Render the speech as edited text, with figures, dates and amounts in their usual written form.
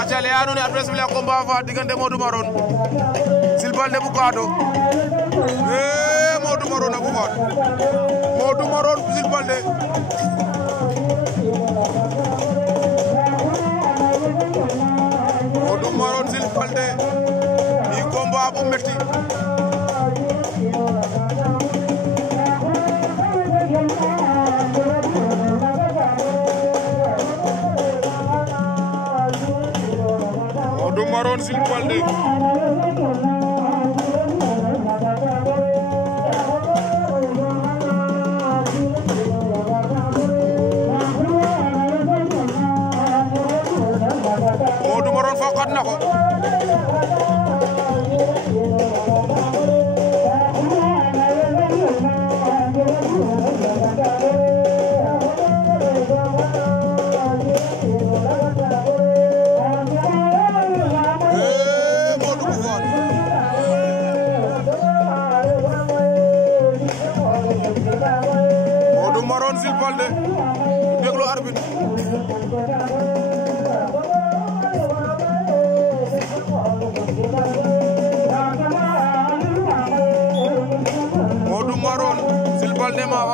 aca le andoona yee adversaire le combat fa diggante Modou Maron Jules Baldé bu Gado Modou Maron a bufaat Modou Maron Jules Baldé Modou Maron Jules Baldé i combat bu metti Modou Maron Jules Baldé Modou Maron faqat na ko Modou Maron Jules Baldé déglu arbitre Modou Maron Jules Baldé ma